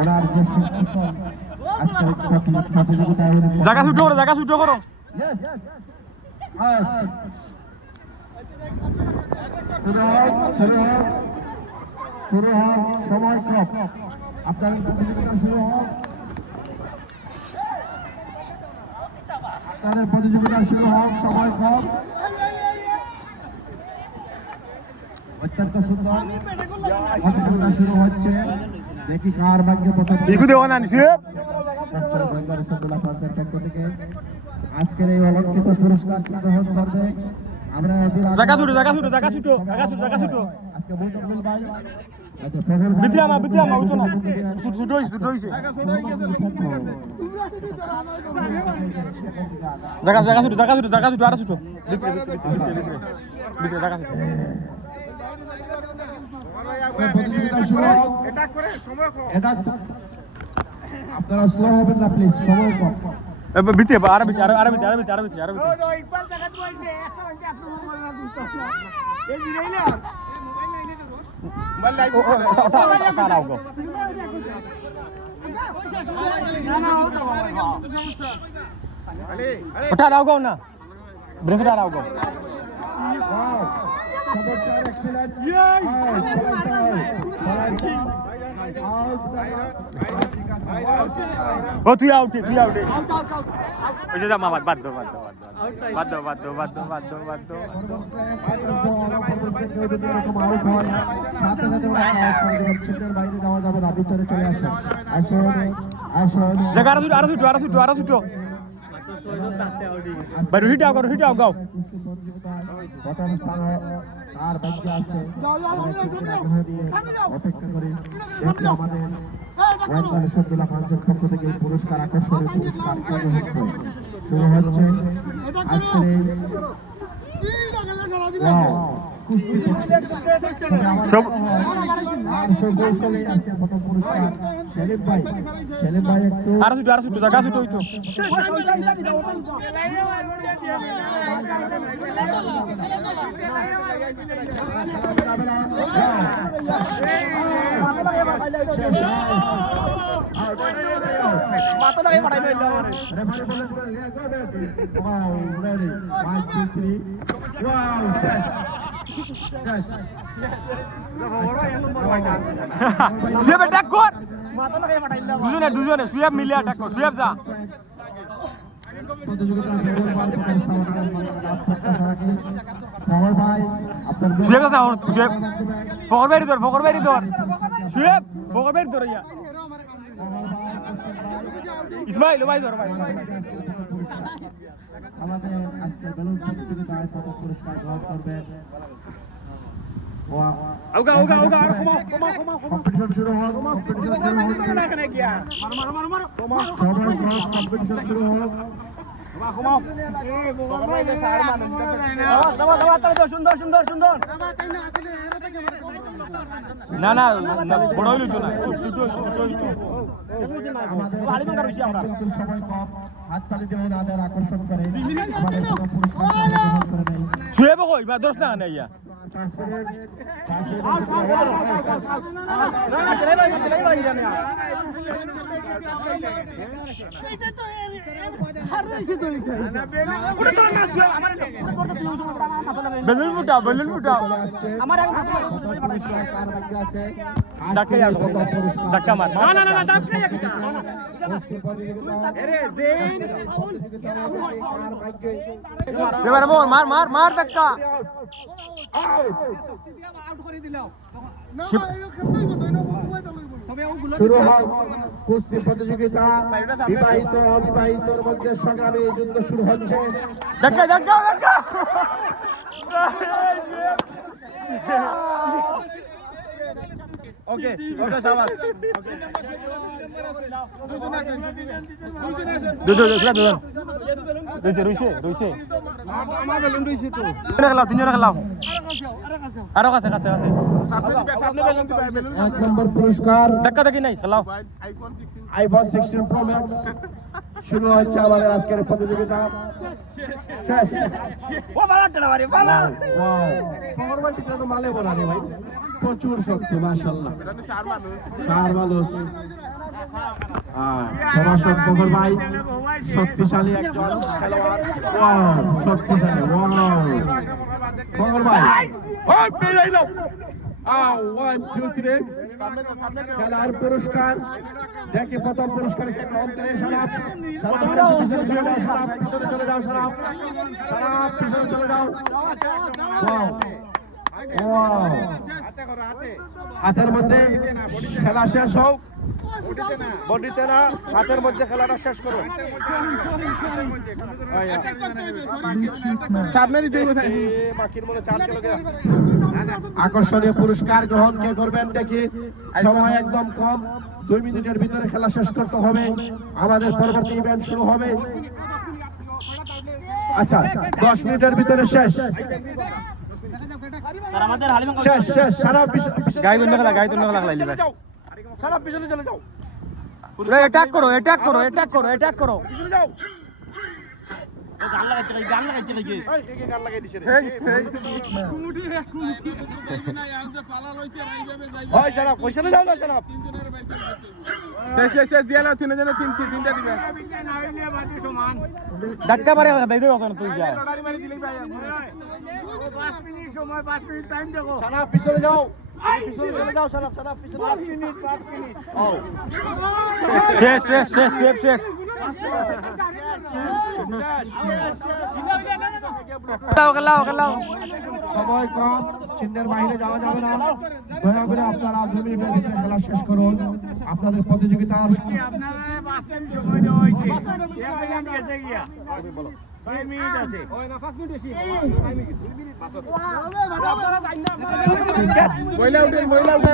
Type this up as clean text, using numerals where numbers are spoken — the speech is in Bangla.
ওনার যে সুকুশল আজকের প্রতিযোগিতায় জায়গা ছুটো করো, জায়গা ছুটো করো। শুরু হোক, সময় কম, আপনাদের প্রতিযোগিতা শুরু হোক, আপনাদের প্রতিযোগিতা শুরু হোক, সময় কম। অত্যন্ত সুন্দর প্রতিযোগিতা শুরু হচ্ছে, দেখি কার ভাগ্যে প্রথম আজকের এই অলঙ্কিত পুরস্কার গ্রহণ করবে। আমরা জায়গা ছুটো, জায়গা ছুটো, জায়গা ছুটো, জায়গা ছুটো, জায়গা ছুটো। আজকে মুন্তাকিল ভাই বিদ্রামা উঠো না, ছুটো হইছে, ছুটো হইছে। জায়গা জায়গা ছুটো, জায়গা ছুটো, জায়গা ছুটো, আরো ছুটো। ভিতরে জায়গা ছুটো। প্রতিযোগিতা শুরু হোক। এটা আপনারা স্লো হবেন না প্লিজ, সময় কম। ভিতরে আরো ভিতরে, আরো ভিতরে, আরো ভিতরে, আরো ভিতরে, আরো ভিতরে। ওটা রাও গাও না, ব্রেসটা রাও গাও। ও তুই আউটে, তুই আউটে। ওই যে জামা বাদ দো, বাদ দো, বাদ দো, বাদ দো, বাদ দো, বাদ দো, বাদ দো, বাদ দো। জায়গা আরো ছুটো, আরো ছুটো, আরো ছুটো, আরো ছুটো। বাইরে হিট আও করো, হিট আও গাও। অপেক্ষা করে আমাদের সবগুলা ফান্সের পক্ষ থেকে পুরস্কার, আকর্ষণীয় পুরস্কার শুরু হচ্ছে আজকের আজকের প্রথম পুরস্কার সেলিম ভাই। সেলিম ভাই একটু আরো ছুটো, আরো ছুটো, জায়গা ছুটো হইতো। মাথা লাগে পাঠাই দিল রেফারি বলেন ওয়াও রেডি 1 2 3 ওয়াও শেষ শেষ সুয়েব অ্যাটাক কর, মাথা লাগে পাঠাই দিল। দুজনে দুজনে সুয়েব মিলে অ্যাটাক কর, সুয়েব যা। প্রতিযোগিতার মেডেল পাওয়ার ফখর ভাই আপনার সুয়েব যা, সুয়েব ফখর বাইরে ধর, ফখর বাইরে ধর, সুয়েব ফখর বাইরে ধর। ইয়া ইসমাইল ভাই ধর, ভাই আমাদের আজকের বেলুন প্রতিযোগিতায় প্রথম পুরস্কার গ্রহণ করবেন। আউগা আউগা আউগা, আর কমা কমা কমা। কম্পিটিশন শুরু হোক, কম্পিটিশন শুরু হোক, মারো মারো মারো। কম্পিটিশন শুরু হোক। সুন্দর সুন্দর সুন্দর। না না বড় হইল তো না, আমাদের সময় কম, হাততালি দিয়ে ওনাদের আকর্ষণ করে আমাদের পুরস্কার গ্রহণ করে নেই। শুয়ে বকো ইবা দরস না না ইয়া বেলুন ফুটাও, বেলুন ফুটাও। আমার ধাক্কা ধাক্কা মার। না না না ধাক্কা এবারে বল, মার মার মার ধাক্কা। শুরু হোক কুস্তি প্রতিযোগিতা, বিবাহিত অবিবাহিতর মধ্যে সংগ্রামী যুদ্ধ শুরু হচ্ছে। ধাক্কা ধাক্কা ধাক্কা। ওকে ওকে শাবাশ। দুজন রইছে রইছে। আমার বেলুন রইছে তো। তিনজনে খেলাও। আরো কাছে কাছে কাছে। এক নম্বর পুরস্কার ধাক্কা ধাক্কি নাই, খেলাও। আইফোন 16 প্রো ম্যাক্স শুরু হচ্ছে আমাদের আজকের প্রতিযোগিতা। শেষ। ও বালাটা বাড়ি বালা। ওয়াও ফরওয়ার্ডটা তো মালে বলা রে ভাই, প্রচুর শক্তি মাশাআল্লাহ। সার মানুষ প্রভাষক ফখর ভাই শক্তিশালী একজন খেলোয়াড়। ওয়াও, শক্তিশালী, ওয়াও ফখর ভাই। ওই বেরাইলো। 1 2 3 খেলার পুরস্কার দেখি প্রথম পুরস্কার কে গ্রহণ করে সারাপ। সারাপ পিছনে চলে যাও, সারাপ পিছনে চলে যাও। ওয়াও ওয়াও, হাতের মধ্যে খেলা শেষ হোক, বডিতে না, হাতের মধ্যে খেলাটা শেষ করো। আকর্ষণীয় পুরস্কার গ্রহণ কে করবেন দেখি। সময় একদম কম, 2 মিনিটের ভিতরে খেলা শেষ করতে হবে, আমাদের পরবর্তী ইভেন্ট শুরু হবে। আচ্ছা, 10 মিনিটের ভিতরে শেষ। শেষ শেষ। সারা গাই দুন্না খেলা লাগলাইলি ভাই। সারা পিছনে চলে যাও। অ্যাটাক করো, অ্যাটাক করো, অ্যাটাক করো, অ্যাটাক করো। পিছনে যাও। গান লাগাইছে কি এই গান লাগাই দিছে রে। হয় সারা পিছনে যাও না, সারা শেষ দিয়া না, তিনটা দিবে। ধাক্কা মারে দাই দেব এখন তুই যা। সারা পিছনে যাও, পিছনে চলে যাও, সারা পিছনে। 5 মিনিট। শেষ শেষ শেষ শেষ শেষ। খেলাও। সময় কম, চিহ্নের বাইরে যাওয়া যাবে না। দয়া করে আপনারা 2 মিনিটের ভিতরে খেলা শেষ করুন। আপনাদের প্রতিযোগিতার মহিলা উঠে